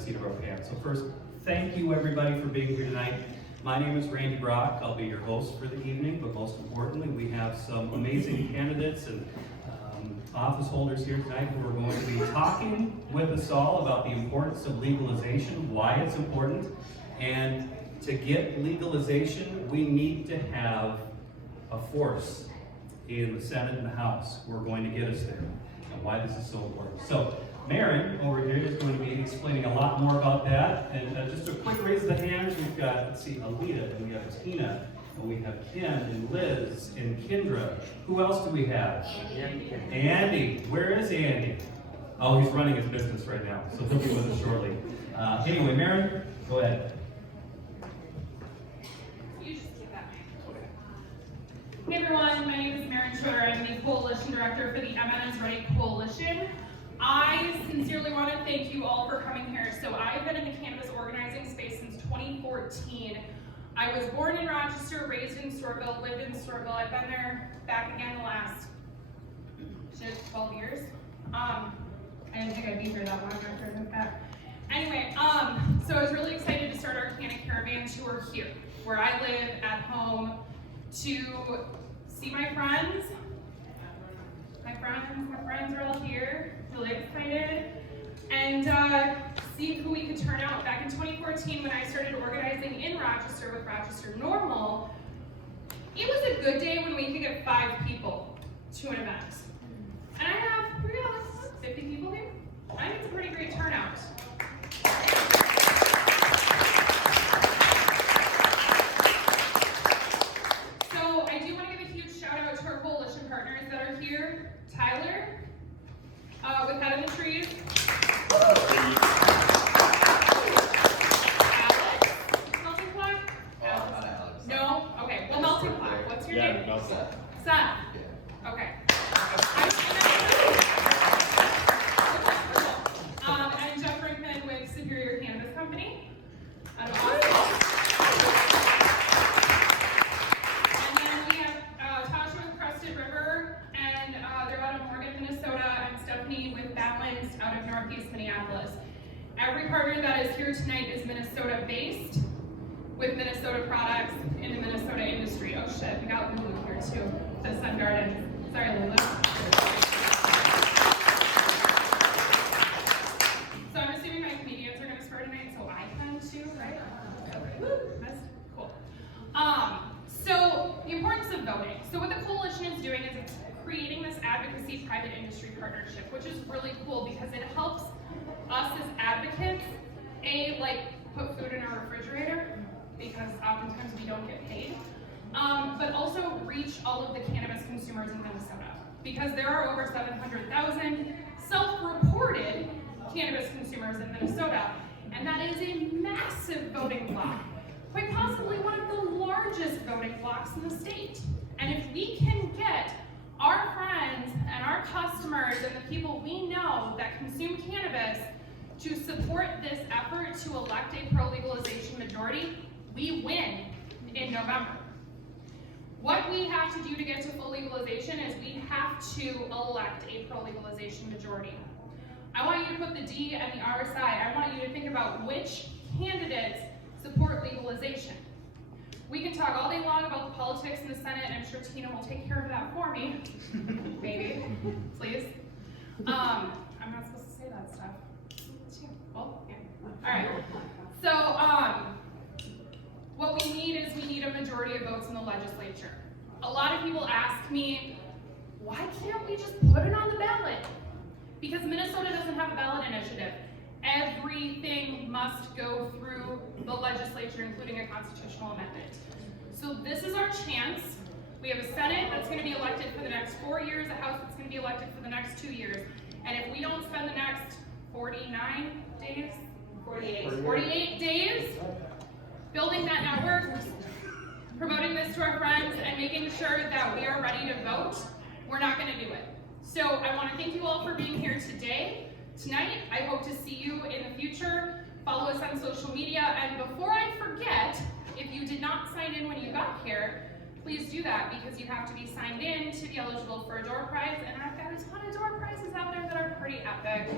seat of our pants. So first, thank you everybody for being here tonight. My name is Randy Brock. I'll be your host for the evening, but most importantly, we have some amazing candidates and office holders here tonight who are going to be talking with us all about the importance of legalization, why it's important, and to get legalization, we need to have a force in the Senate and the House who are going to get us there, and why this is so important. So, Marin over here is going to be explaining a lot more about that, and just a quick raise of the hands, we've got, let's see, Aleta, and we have Tina, and we have Ken, and Liz, and Kendra. Who else do we have? Andy. Where is Andy? Oh, he's running his business right now, so he'll be with us shortly. Anyway, Marin, go ahead. Hey everyone, my name is Marin Schroeder. I'm the Coalition Director for the MNisReady Coalition. I sincerely want to thank you all for coming here. So I've been in the cannabis organizing space since 2014. I was born in Rochester, raised in Sorville, lived in Sorville. I've been there back again the last 12 years. I didn't think I'd be here that long after that. Anyway, so I was really excited to start our Canna-Caravan tour here, where I live at home, to see my friends. My friends are all here, really excited, and see who we could turn out. Back in 2014, when I started organizing in Rochester with Rochester Normal, it was a good day when we could get 5 people to an event. And we got like 50 people here. I think it's a pretty great turnout. So I do want to give a huge shout out to our coalition partners that are here. Tyler, with Head in the Trees. Alex, Melting Clock? Alex. No? Okay, well, Melting Clock. What's your name? Seth. Seth. Okay. And Jeff Brinkman with Superior Cannabis Company. Out of Austin. And then we have Tasha with Crested River, and they're out of Morgan, Minnesota, and Stephanie with Balanced out of Northeast Minneapolis. Every partner that is here tonight is Minnesota-based, with Minnesota products in the Minnesota industry. Oh shit, we got Lulu here too, the Sun Garden. Sorry, Lulu. So I'm assuming my comedians are going to start tonight, so I can too, right? That's cool. So the importance of voting. So what the coalition is doing is it's creating this advocacy private industry partnership, which is really cool because it helps us as advocates, put food in our refrigerator, because oftentimes we don't get paid, but also reach all of the cannabis consumers in Minnesota, because there are over 700,000 self-reported cannabis consumers in Minnesota, and that is a massive voting bloc, quite possibly one of the largest voting blocs in the state. And if we can get our friends and our customers and the people we know that consume cannabis to support this effort to elect a pro-legalization majority, we win in November. What we have to do to get to full legalization is we have to elect a pro-legalization majority. I want you to put the D and the R aside. I want you to think about which candidates support legalization. We can talk all day long about the politics in the Senate, and I'm sure Tina will take care of that for me. Maybe, please. I'm not supposed to say that stuff. Well, yeah. All right. So, what we need a majority of votes in the legislature. A lot of people ask me, why can't we just put it on the ballot? Because Minnesota doesn't have a ballot initiative. Everything must go through the legislature, including a constitutional amendment. So this is our chance. We have a Senate that's going to be elected for the next 4 years, a House that's going to be elected for the next 2 years. And if we don't spend the next 48 days building that network, promoting this to our friends, and making sure that we are ready to vote, we're not going to do it. So I want to thank you all for being here tonight. I hope to see you in the future. Follow us on social media. And before I forget, if you did not sign in when you got here, please do that, because you have to be signed in to be eligible for a door prize. And I've got a ton of door prizes out there that are pretty epic.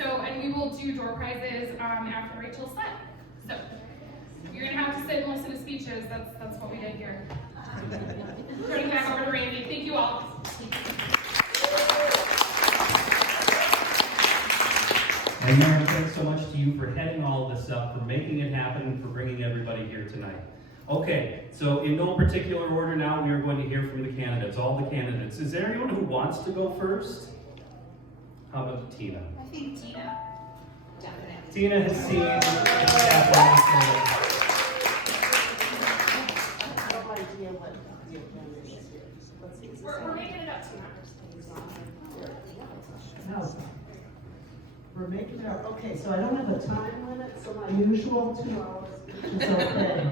And we will do door prizes after Rachel's set. So you're gonna have to sit and listen to speeches. That's what we did here. Turning it back over to Randy. Thank you all. And Maren, thanks so much to you for heading all this up, for making it happen, and for bringing everybody here tonight. Okay, so in no particular order now, we are going to hear from the candidates, all the candidates. Is there anyone who wants to go first? How about Tina? I think Tina. Definitely. Tina has seen We're making it up to No. We're making it up. Okay, so I don't have a time limit, so my usual 2 hours is okay.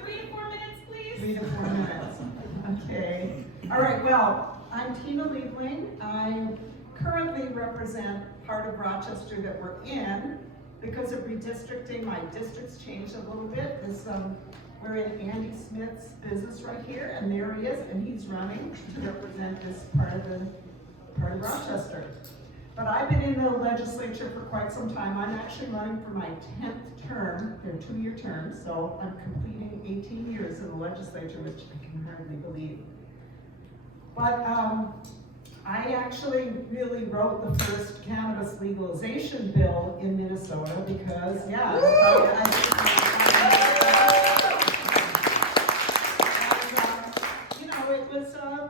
3 to 4 minutes, please. 3 to 4 minutes. Okay. All right, well, I'm Tina Liebling. I currently represent part of Rochester that we're in. Because of redistricting, my district's changed a little bit. We're in Andy Smith's business right here, and there he is, and he's running to represent this part of Rochester. But I've been in the legislature for quite some time. I'm actually running for my 10th term. They're 2-year terms, so I'm completing 18 years in the legislature, which I can hardly believe. But I actually really wrote the first cannabis legalization bill in Minnesota because,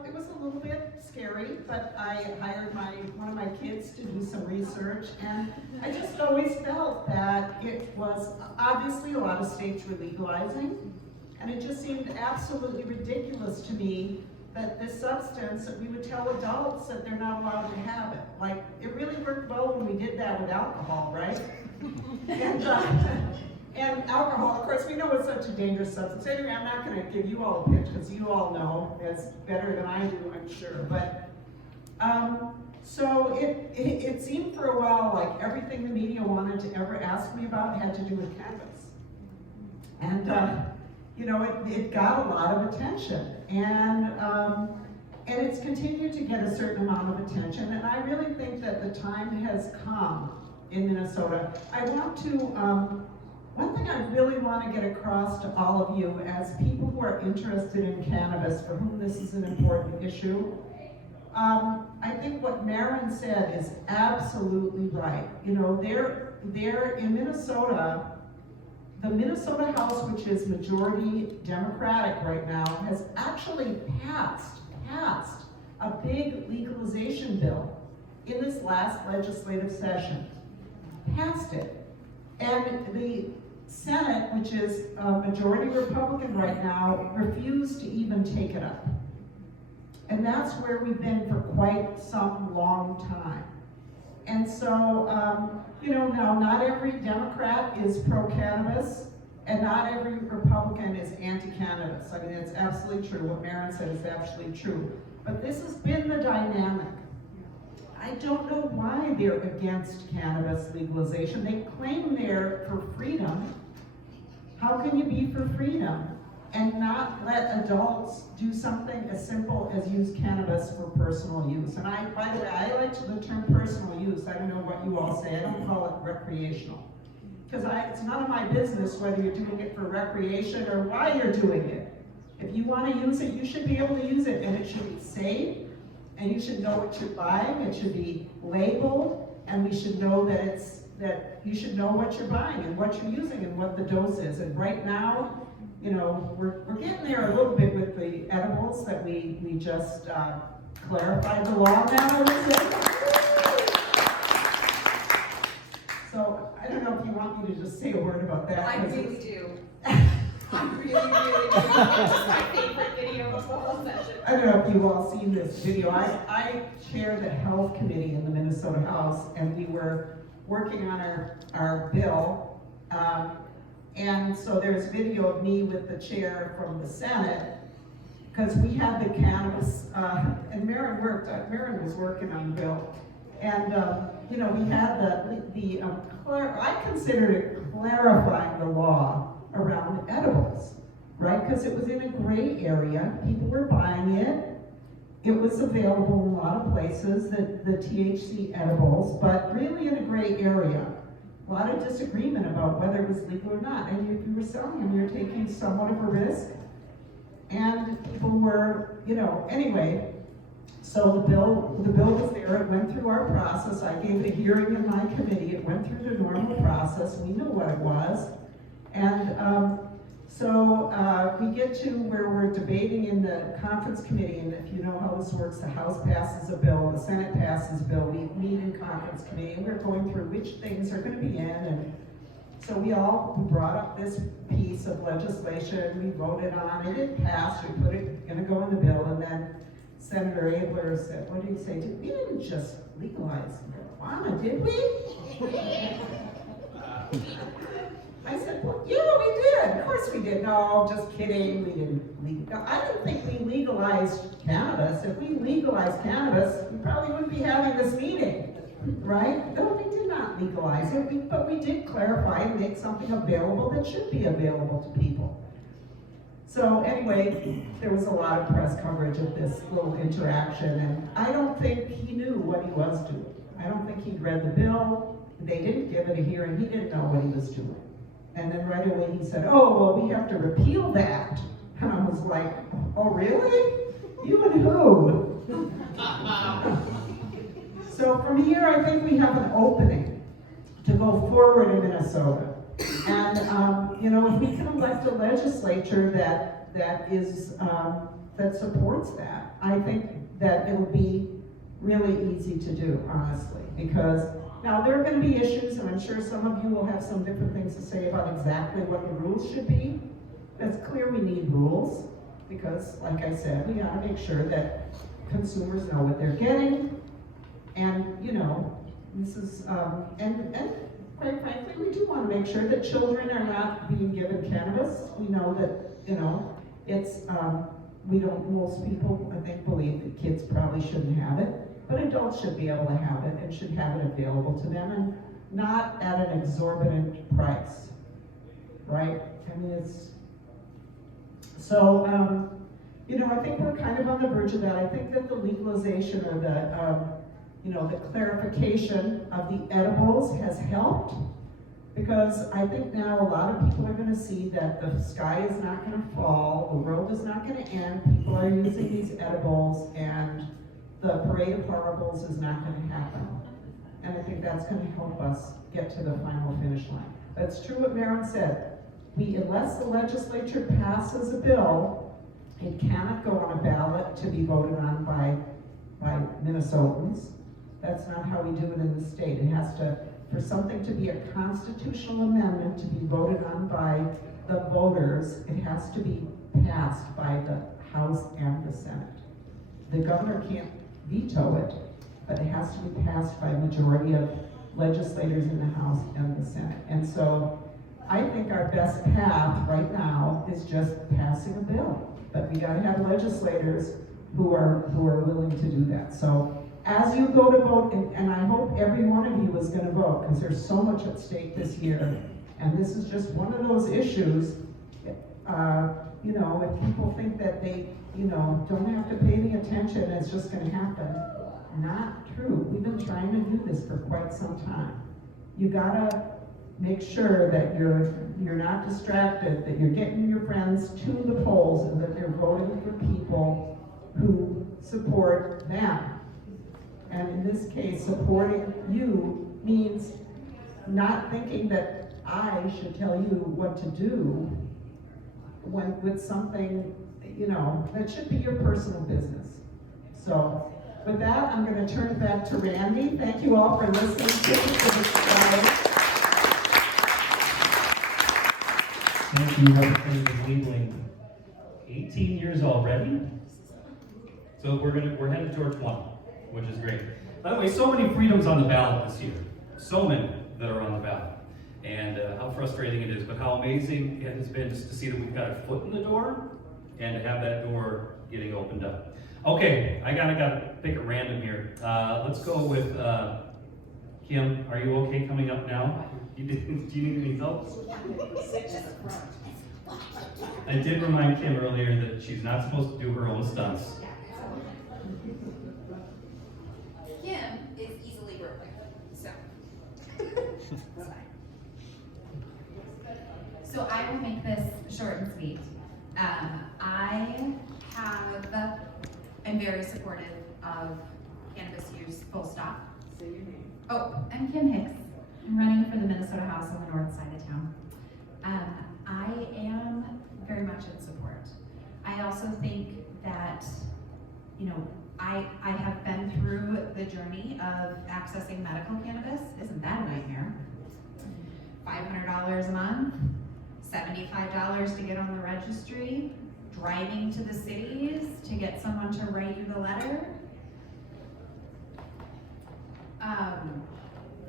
it was a little bit scary, but I hired one of my kids to do some research, and I just always felt that it was, obviously a lot of states were legalizing, and it just seemed absolutely ridiculous to me that this substance, that we would tell adults that they're not allowed to have it. Like, it really worked well when we did that with alcohol, right? And alcohol, of course, we know it's such a dangerous substance. Anyway, I'm not gonna give you all a pitch, because you all know as better than I do, I'm sure. But, so it seemed for a while like everything the media wanted to ever ask me about had to do with cannabis. And, it got a lot of attention. And it's continued to get a certain amount of attention. And I really think that the time has come in Minnesota. I want to, one thing I really want to get across to all of you as people who are interested in cannabis, for whom this is an important issue, I think what Maren said is absolutely right. They're in Minnesota, the Minnesota House, which is majority Democratic right now, has actually passed a big legalization bill in this last legislative session. Passed it. And the Senate, which is majority Republican right now, refused to even take it up. And that's where we've been for quite some long time. And so, now not every Democrat is pro-cannabis, and not every Republican is anti-cannabis. I mean, it's absolutely true. What Maren said is absolutely true. But this has been the dynamic. I don't know why they're against cannabis legalization. They claim they're for freedom. How can you be for freedom and not let adults do something as simple as use cannabis for personal use? And by the way, I like the term personal use. I don't know what you all say. I don't call it recreational. Because it's none of my business whether you're doing it for recreation or why you're doing it. If you want to use it, you should be able to use it, and it should be safe, and you should know what you're buying. It should be labeled, and we should know that you should know what you're buying and what you're using and what the dose is. And right now, we're getting there a little bit with the edibles that we just clarified the law now. So I don't know if you want me to just say a word about that. I really do. I really do. It's my favorite video of the whole session. I don't know if you've all seen this video. I chair the health committee in the Minnesota House, and we were working on our bill. And so there's video of me with the chair from the Senate, because we had the cannabis, and Maren was working on the bill. And, we had I considered it clarifying the law around edibles, right? Because it was in a gray area. People were buying it, it was available in a lot of places, the THC edibles, but really in a gray area. A lot of disagreement about whether it was legal or not. And if you were selling them, you're taking somewhat of a risk. And people were, anyway. So the bill was there. It went through our process. I gave a hearing in my committee. It went through the normal process. We knew what it was. And so we get to where we're debating in the conference committee, and if you know how this works, the House passes a bill, the Senate passes a bill, we meet in conference committee, and we're going through which things are going to be in, and so we brought up this piece of legislation, we voted on it, it passed, we put it, going to go in the bill, and then Senator Abler said, what did he say? We didn't just legalize marijuana, did we? I said, well, yeah, we did. Of course we did. No, just kidding. We didn't. I didn't think we legalized cannabis. If we legalized cannabis, we probably wouldn't be having this meeting, right? No, we did not legalize it, but we did clarify and make something available that should be available to people. So anyway, there was a lot of press coverage of this little interaction, and I don't think he knew what he was doing. I don't think he'd read the bill. They didn't give it a hearing. He didn't know what he was doing. And then right away he said, oh, well, we have to repeal that. And I was like, oh, really? You and who? So from here, I think we have an opening to go forward in Minnesota. And, if we can elect a legislature that supports that, I think that it'll be really easy to do, honestly, because now, there are going to be issues, and I'm sure some of you will have some different things to say about exactly what the rules should be. It's clear we need rules, because, like I said, we got to make sure that consumers know what they're getting, and, this is, and quite frankly, we do want to make sure that children are not being given cannabis. We know that, it's, most people, I think, believe that kids probably shouldn't have it. But adults should be able to have it and should have it available to them and not at an exorbitant price, right? I mean, I think we're kind of on the verge of that. I think that the legalization or the clarification of the edibles has helped, because I think now a lot of people are going to see that the sky is not going to fall, the world is not going to end, people are using these edibles, and the parade of horribles is not going to happen. And I think that's going to help us get to the final finish line. But it's true what Maren said. Unless the legislature passes a bill, it cannot go on a ballot to be voted on by Minnesotans. That's not how we do it in the state. It has to, for something to be a constitutional amendment to be voted on by the voters, it has to be passed by the House and the Senate. The governor can't veto it, but it has to be passed by a majority of legislators in the House and the Senate. And so I think our best path right now is just passing a bill. But we gotta have legislators who are willing to do that. So as you go to vote, and I hope every one of you is gonna vote, because there's so much at stake this year, and this is just one of those issues, if people think that they don't have to pay the attention, it's just going to happen. Not true. We've been trying to do this for quite some time. You gotta make sure that you're not distracted, that you're getting your friends to the polls, and that they're voting for people who support them. And in this case, supporting you means not thinking that I should tell you what to do with something that should be your personal business. So with that, I'm going to turn it back to Randy. Thank you all for listening to this slide. Thank you, Representative Liebling. 18 years already? So we're headed towards 1, which is great. By the way, so many freedoms on the ballot this year. So many that are on the ballot. And how frustrating it is, but how amazing it has been just to see that we've got a foot in the door and to have that door getting opened up. Okay, I gotta pick at random here. Let's go with Kim. Are you okay coming up now? Do you need any help? I did remind Kim earlier that she's not supposed to do her own stunts. Kim is easily broken, so. It's fine. So I will make this short and sweet. I'm very supportive of cannabis use, full stop. Say your name. Oh, I'm Kim Hicks. I'm running for the Minnesota House on the north side of town. I am very much in support. I also think that, you know, I have been through the journey of accessing medical cannabis. Isn't that a nightmare? $500 a month, $75 to get on the registry, driving to the cities to get someone to write you the letter.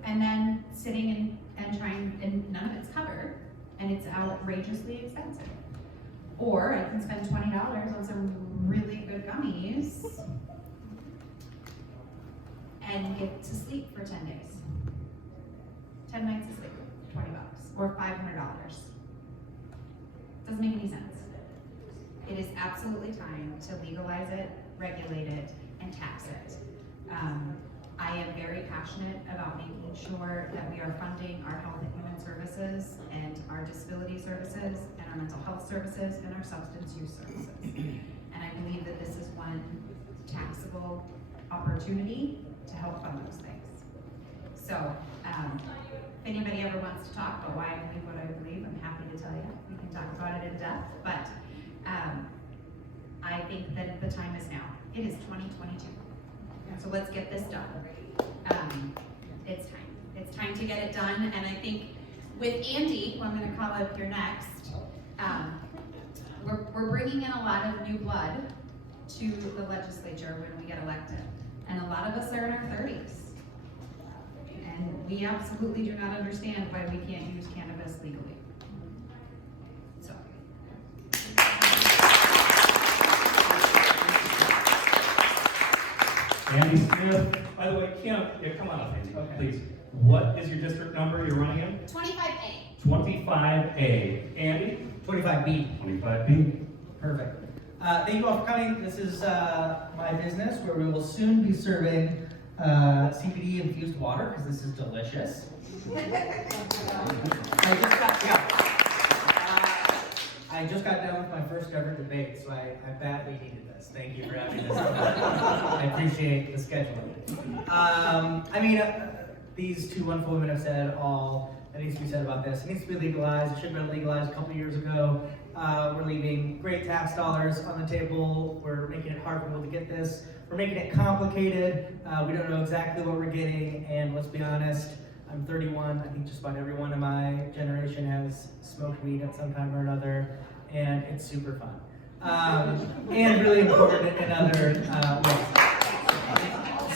And then sitting and trying, and none of it's covered, and it's outrageously expensive. Or I can spend $20 on some really good gummies and get to sleep for 10 days. 10 nights of sleep, $20, or $500. Doesn't make any sense. It is absolutely time to legalize it, regulate it, and tax it. I am very passionate about making sure that we are funding our health and human services and our disability services and our mental health services and our substance use services. And I believe that this is one taxable opportunity to help fund those things. So, if anybody ever wants to talk about why I believe what I believe, I'm happy to tell you. We can talk about it in depth, but I think that the time is now. It is 2022. So let's get this done. It's time. It's time to get it done. And I think with Andy, who I'm going to call up here next, we're bringing in a lot of new blood to the legislature when we get elected. And a lot of us are in our 30s. And we absolutely do not understand why we can't use cannabis legally. So. Andy Smith. By the way, Kim, yeah, come on up, Andy, please. What is your district number you're running in? 25A. 25A. Andy? 25B. 25B. Perfect. Thank you all for coming. This is my business where we will soon be serving CBD infused water because this is delicious. I just got done with my first ever debate, so I badly needed this. Thank you for having this. I appreciate the scheduling. These two wonderful women have said all that needs to be said about this. It needs to be legalized. It should have been legalized a couple years ago. We're leaving great tax dollars on the table. We're making it hard for people to get this. We're making it complicated. We don't know exactly what we're getting, and let's be honest, I'm 31. I think just about everyone in my generation has smoked weed at some time or another, and it's super fun. And really important in other ways.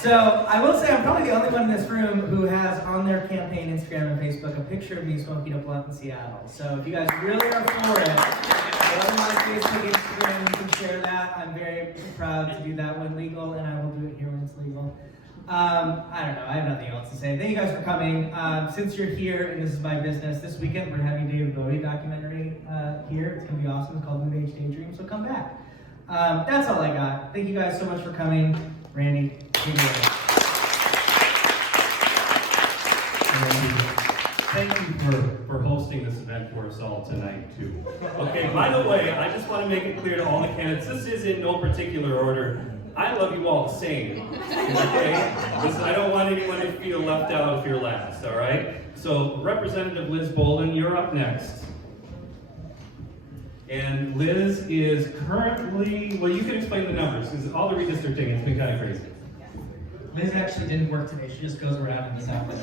So I will say I'm probably the only one in this room who has on their campaign Instagram and Facebook a picture of me smoking a blunt in Seattle. So if you guys really are for it, go on my Facebook, Instagram, you can share that. I'm very proud to do that when legal, and I will do it here when it's legal. I don't know, I have nothing else to say. Thank you guys for coming. Since you're here and this is my business, this weekend we're having a David Bowie documentary here. It's gonna be awesome. It's called New Age Daydream, so come back. That's all I got. Thank you guys so much for coming. Randy, take it away. Thank you for hosting this event for us all tonight, too. Okay, by the way, I just want to make it clear to all the candidates, this is in no particular order. I love you all the same, okay? Listen, I don't want anyone to feel left out if you're last, all right? So, Representative Liz Boldon, you're up next. And Liz is currently, well, you can explain the numbers, because all the redistricting has been kind of crazy. Liz actually didn't work today. She just goes around and happens.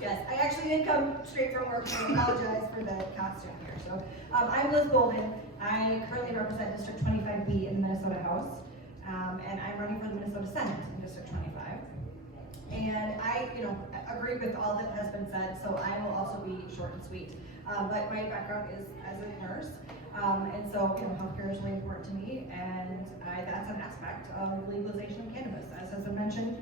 Yes, I actually did come straight from work, so I apologize for the costume here. So, I'm Liz Boldon. I currently represent District 25B in the Minnesota House, and I'm running for the Minnesota Senate in District 25. And I, agree with all that has been said, so I will also be short and sweet. But my background is as a nurse, and so healthcare is really important to me, and that's an aspect of legalization of cannabis. As has been mentioned,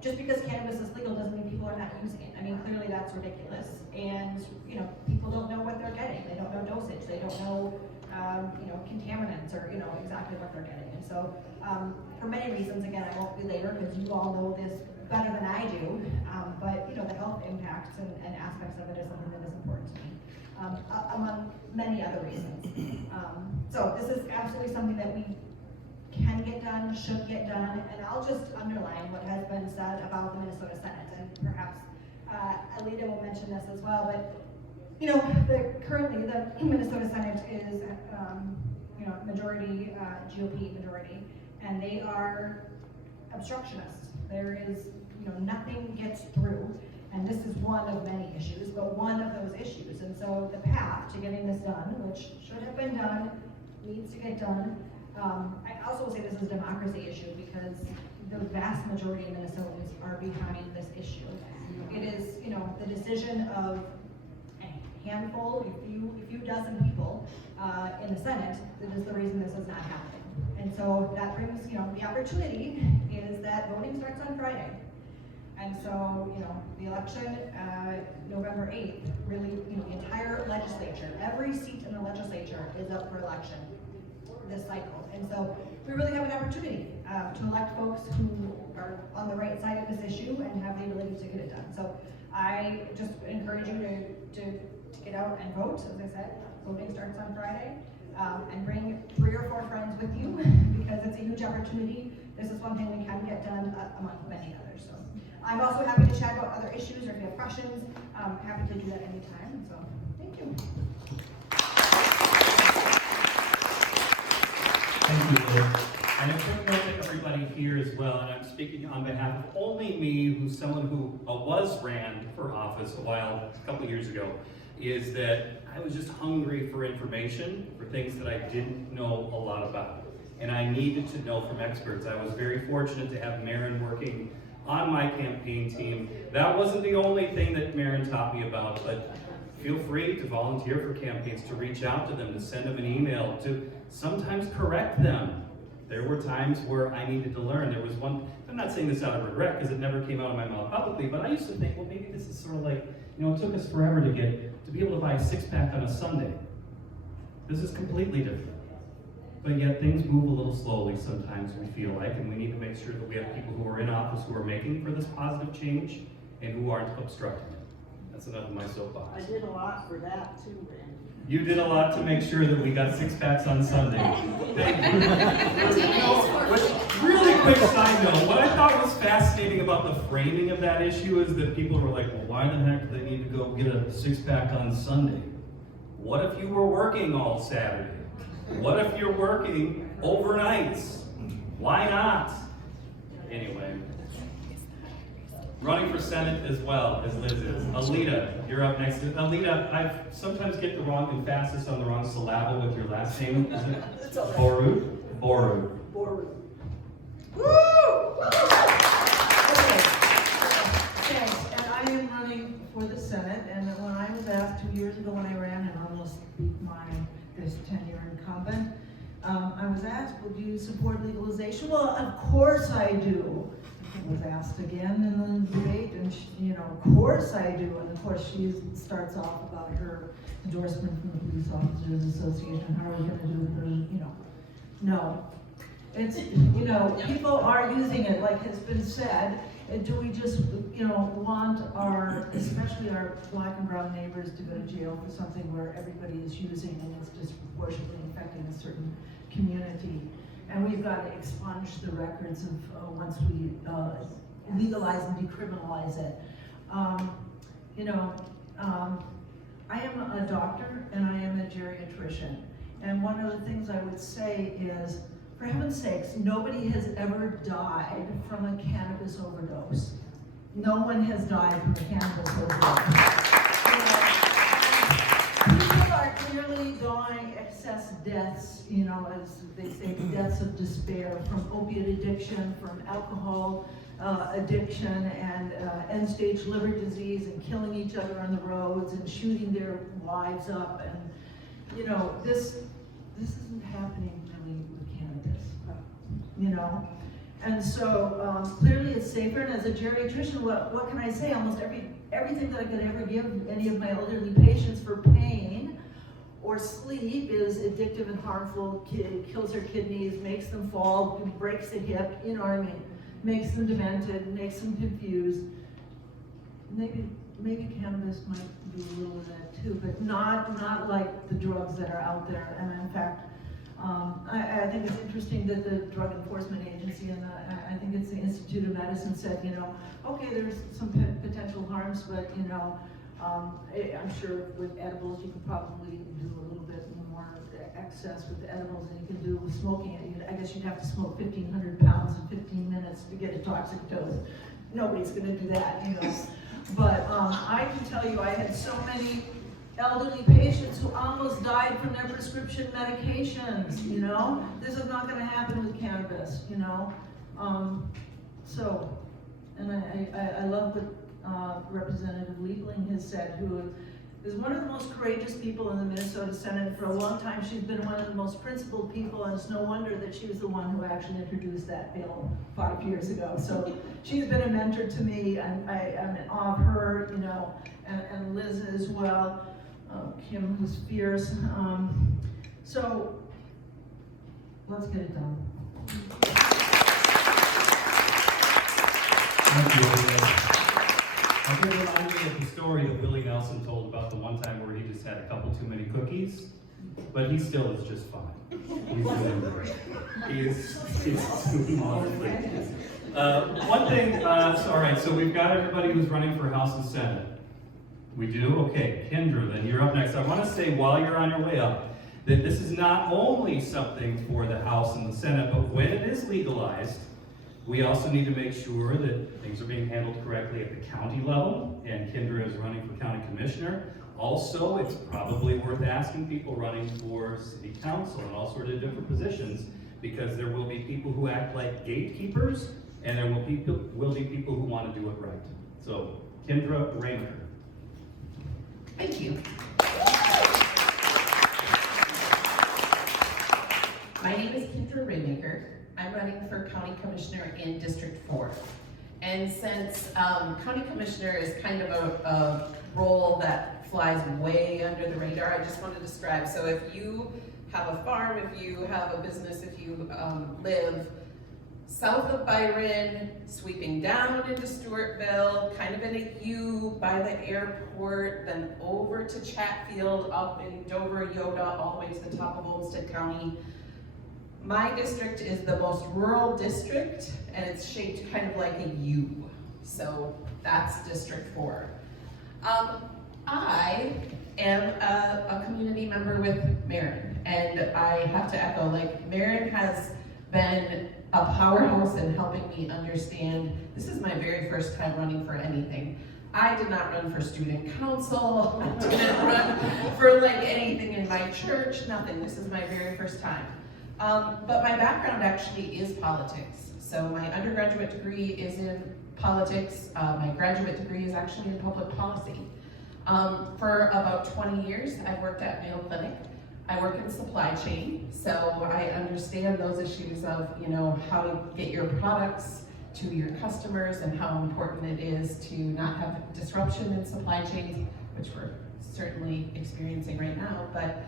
just because cannabis is legal doesn't mean people are not using it. I mean, clearly that's ridiculous, and people don't know what they're getting. They don't know dosage. They don't know contaminants or, exactly what they're getting. And so, for many reasons, again, I won't belabor because you all know this better than I do, but, the health impacts and aspects of it is something that is important to me, among many other reasons. So this is absolutely something that we can get done, should get done, and I'll just underline what has been said about the Minnesota Senate, and perhaps Aleta will mention this as well, but currently the Minnesota Senate is majority GOP majority, and they are obstructionists. There is nothing gets through, and this is one of many issues, but one of those issues. And so the path to getting this done, which should have been done, needs to get done. I also will say this is a democracy issue because the vast majority of Minnesotans are behind this issue. It is, the decision of a handful, a few dozen people in the Senate that is the reason this is not happening. And so that brings, the opportunity is that voting starts on Friday. And so, the election, November 8th, really, the entire legislature, every seat in the legislature is up for election this cycle. And so we really have an opportunity to elect folks who are on the right side of this issue and have the ability to get it done. So I just encourage you to get out and vote. As I said, voting starts on Friday. And bring 3 or 4 friends with you because it's a huge opportunity. This is one thing we can get done among many others. So I'm also happy to chat about other issues or if you have questions, I'm happy to do that anytime. So thank you. Thank you, Liz. And a quick note to everybody here as well, and I'm speaking on behalf of only me, who's someone who ran for office a couple of years ago, is that I was just hungry for information, for things that I didn't know a lot about. And I needed to know from experts. I was very fortunate to have Maren working on my campaign team. That wasn't the only thing that Maren taught me about, but feel free to volunteer for campaigns, to reach out to them, to send them an email, to sometimes correct them. There were times where I needed to learn. There was one, I'm not saying this out of regret because it never came out of my mouth publicly, but I used to think, well, maybe this is sort of like, it took us forever to be able to buy a 6-pack on a Sunday. This is completely different. But yet things move a little slowly sometimes, we feel like, and we need to make sure that we have people who are in office who are making for this positive change and who aren't obstructing it. That's enough of my soapbox. I did a lot for that too, Randy. You did a lot to make sure that we got 6-packs on Sunday. Thank you. Really quick side note, what I thought was fascinating about the framing of that issue is that people were like, well, why the heck do they need to go get a 6-pack on Sunday? What if you were working all Saturday? What if you're working overnights? Why not? Anyway. Running for Senate as well as Liz is. Aleta, you're up next. Aleta, I sometimes get the wrong emphasis on the wrong syllable with your last name. Is it Borrud? Borrud. Borrud. Woo! Okay, and I am running for the Senate, and when I was asked 2 years ago when I ran and almost beat this 10-year incumbent, I was asked, would you support legalization? Well, of course I do. I was asked again in the debate, and she, of course I do. And of course she starts off about her endorsement from the Police Officers Association. How are we going to do her, No. It's, people are using it, like has been said. Do we just, want especially our Black and brown neighbors to go to jail for something where everybody is using and it's disproportionately affecting a certain community? And we've got to expunge the records of once we legalize and decriminalize it. I am a doctor and I am a geriatrician. And one of the things I would say is, for heaven's sakes, nobody has ever died from a cannabis overdose. No one has died from a cannabis overdose. People are clearly dying excess deaths, as they say, deaths of despair from opiate addiction, from alcohol addiction, and end-stage liver disease, and killing each other on the roads, and shooting their wives up, and this isn't happening really with cannabis, And so clearly it's safer, and as a geriatrician, what can I say? Almost everything that I could ever give any of my elderly patients for pain or sleep is addictive and harmful, kills their kidneys, makes them fall, breaks a hip, you know what I mean? Makes them demented, makes them confused. Maybe cannabis might do a little of that too, but not like the drugs that are out there. And in fact, I think it's interesting that the Drug Enforcement Agency and I think it's the Institute of Medicine said, you know, okay, there's some potential harms, but you know, I'm sure with edibles you could probably do a little bit more excess with the edibles than you can do with smoking it. I guess you'd have to smoke 1,500 pounds in 15 minutes to get a toxic dose. Nobody's going to do that, you know. But I can tell you, I had so many elderly patients who almost died from their prescription medications, you know? This is not going to happen with cannabis, you know? And I love what Representative Liebling has said, who is one of the most courageous people in the Minnesota Senate. For a long time, she's been one of the most principled people, and it's no wonder that she was the one who actually introduced that bill 5 years ago. So she's been a mentor to me, and I'm in awe of her, you know, and Liz as well. Kim, who's fierce. So let's get it done. Thank you. I can remind me of the story that Willie Nelson told about the one time where he just had a couple too many cookies, but he still is just fine. He's doing great. He's wonderfully. One thing, all right, so we've got everybody who's running for House and Senate. We do? Okay, Kendra, then you're up next. I want to say while you're on your way up, that this is not only something for the House and the Senate, but when it is legalized, we also need to make sure that things are being handled correctly at the county level, and Kendra is running for county commissioner. Also, it's probably worth asking people running for city council and all sorts of different positions, because there will be people who act like gatekeepers, and there will be people who want to do it right. So, Kendra Raymer. Thank you. My name is Kendra Raymaker. I'm running for County Commissioner in District 4. And since County Commissioner is kind of a role that flies way under the radar, I just want to describe. So if you have a farm, if you have a business, if you live south of Byron, sweeping down into Stewartville, kind of in a U by the airport, then over to Chatfield, up in Dover, Yoda, all the way to the top of Olmsted County. My district is the most rural district, and it's shaped kind of like a U. So that's District 4. I am a community member with Marin, and I have to echo, like, Marin has been a powerhouse in helping me understand, this is my very first time running for anything. I did not run for student council, I didn't run for like anything in my church, nothing. This is my very first time. But my background actually is politics. So my undergraduate degree is in politics. My graduate degree is actually in public policy. For about 20 years, I've worked at Mayo Clinic. I work in supply chain, so I understand those issues of, you know, how to get your products to your customers and how important it is to not have disruption in supply chains, which we're certainly experiencing right now. But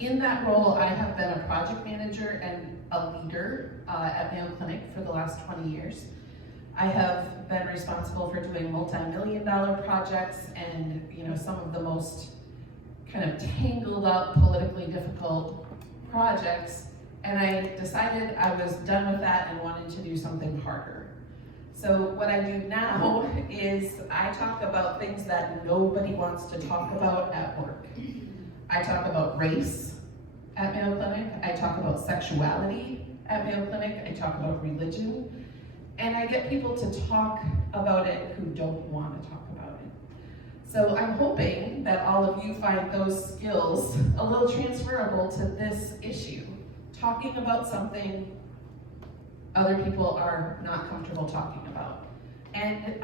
in that role, I have been a project manager and a leader at Mayo Clinic for the last 20 years. I have been responsible for doing multi-million-dollar projects and, you know, some of the most kind of tangled up, politically difficult projects, and I decided I was done with that and wanted to do something harder. So what I do now is I talk about things that nobody wants to talk about at work. I talk about race at Mayo Clinic, I talk about sexuality at Mayo Clinic, I talk about religion, and I get people to talk about it who don't want to talk about it. So I'm hoping that all of you find those skills a little transferable to this issue. Talking about something other people are not comfortable talking about. And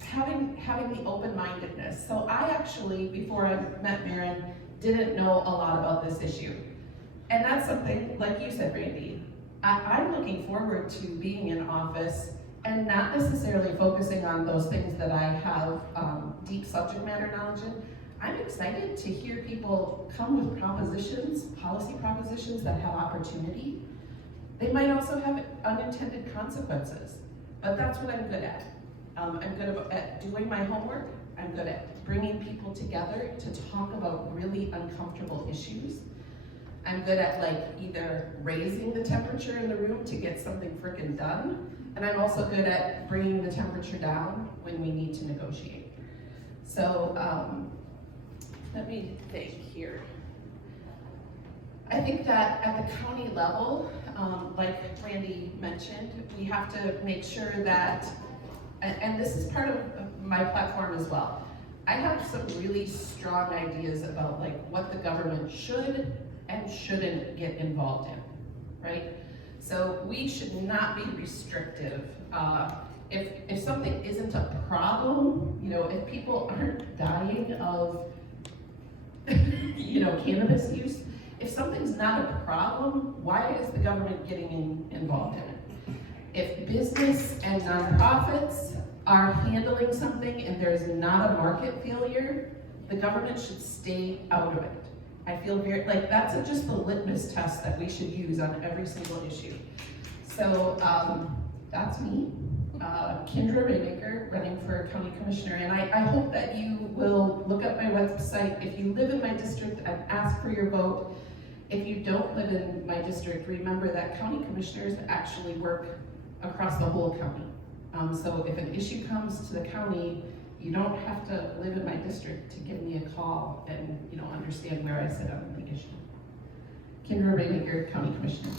having the open-mindedness. So I actually, before I met Marin, didn't know a lot about this issue. And that's something, like you said, Randy, I'm looking forward to being in office and not necessarily focusing on those things that I have deep subject matter knowledge in. I'm excited to hear people come with propositions, policy propositions that have opportunity. They might also have unintended consequences, but that's what I'm good at. I'm good at doing my homework. I'm good at bringing people together to talk about really uncomfortable issues. I'm good at like either raising the temperature in the room to get something frickin' done, and I'm also good at bringing the temperature down when we need to negotiate. So let me think here. I think that at the county level, like Randy mentioned, we have to make sure that, and this is part of my platform as well, I have some really strong ideas about like what the government should and shouldn't get involved in, right? So we should not be restrictive. If something isn't a problem, you know, if people aren't dying of, you know, cannabis use, if something's not a problem, why is the government getting involved in it? If business and nonprofits are handling something and there's not a market failure, the government should stay out of it. I feel very, like that's just the litmus test that we should use on every single issue. So that's me, Kendra Raymaker, running for County Commissioner, and I hope that you will look up my website. If you live in my district, and ask for your vote. If you don't live in my district, remember that county commissioners actually work across the whole county. So if an issue comes to the county, you don't have to live in my district to give me a call and, you know, understand where I sit on the issue. Kendra Raymaker, County Commissioner.